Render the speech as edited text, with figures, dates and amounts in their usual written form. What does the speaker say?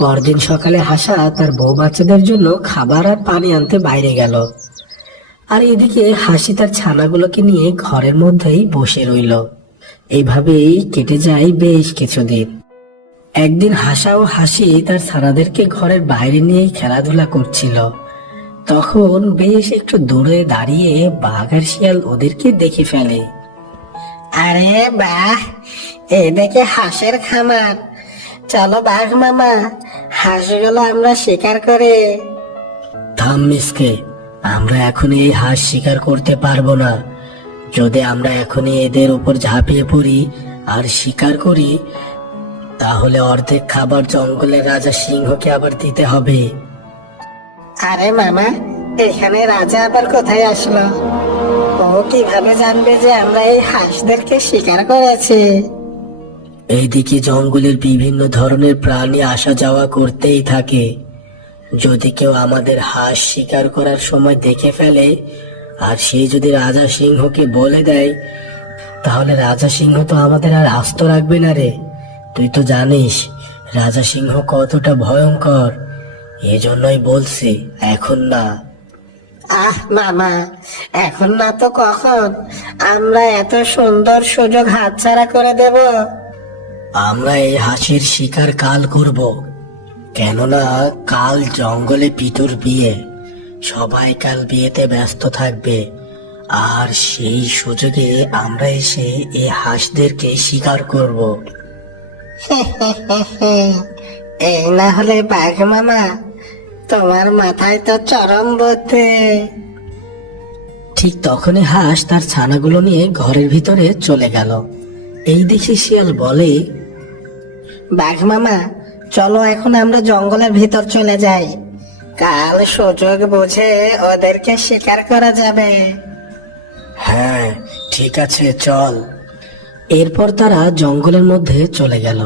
পরদিন সকালে হাসা তার বউ বাচ্চাদের জন্য খাবার আর পানি আনতে বাইরে গেল। আর এদিকে হাসি তার ছানাগুলোকে নিয়ে ঘরের মধ্যেই বসে রইল। এইভাবেই কেটে যায় বেশ কিছুদিন। একদিন হাসা ও হাসি তার ছানাদেরকে ঘরের বাইরে নিয়ে খেলাধুলা করছিল। তখন বেশ একটু দূরে দাঁড়িয়ে বাঘ আর শিয়াল ওদেরকে দেখে ফেলে। আরে বাহ, এই দেখে হাঁসের খামার। চলো বাঘ মামা, হাঁসগুলো আমরা শিকার করে। থাম মিসকে, আমরা এখন এই হাঁস শিকার করতে পারবো না। যদি আমরা এখনই এদের উপর ঝাঁপিয়ে পড়ি আর শিকার করি, তাহলে অর্ধেক খাবার জঙ্গলের রাজা সিংহকে আবার দিতে হবে। আরে মামা, এখানে রাজা আবার কোথায় আসলো? ও কিভাবে জানবে যে আমরা এই হাঁসদেরকে শিকার করেছি? এইদিকে জঙ্গলের বিভিন্ন ধরনের প্রাণী আসা যাওয়া করতেই থাকে। যদি কেউ আমাদের হাঁস শিকার করার সময় দেখে ফেলে আর সে যদি রাজা সিংহকে বলে দেয়, তাহলে রাজা সিংহ তো আমাদের আর আস্ত রাখবে না রে। তুই তো জানিস রাজা সিংহ কতটা ভয়ঙ্কর। এজন্যই বলছি এখন না। আহ মামা, এখন না তো কখন? আমরা এত সুন্দর সুযোগ হাতছাড়া করে দেব? আমরা এই হাঁসের শিকার কাল করব, কেননা কাল জঙ্গলে পিতুর বিয়ে। সবাই কাল বিয়েতে ব্যস্ত থাকবে, আর সেই সুযোগে আমরা এসে এই হাঁসদেরকে শিকার করব। এই না হলে বাঘ মামা, তোমার মাথায় তো চরম বুদ্ধি। ঠিক তখনই হাঁস তার ছানাগুলো নিয়ে ঘরের ভিতরে চলে গেল। এই দেখে শিয়াল বলে, বাঘ মামা, চলো এখন আমরা জঙ্গলের ভিতর চলে যাই। কাল সুযোগ বুঝে ওদেরকে শিকার করা যাবে। হ্যাঁ ঠিক আছে, চল। এরপর তারা জঙ্গলের মধ্যে চলে গেল।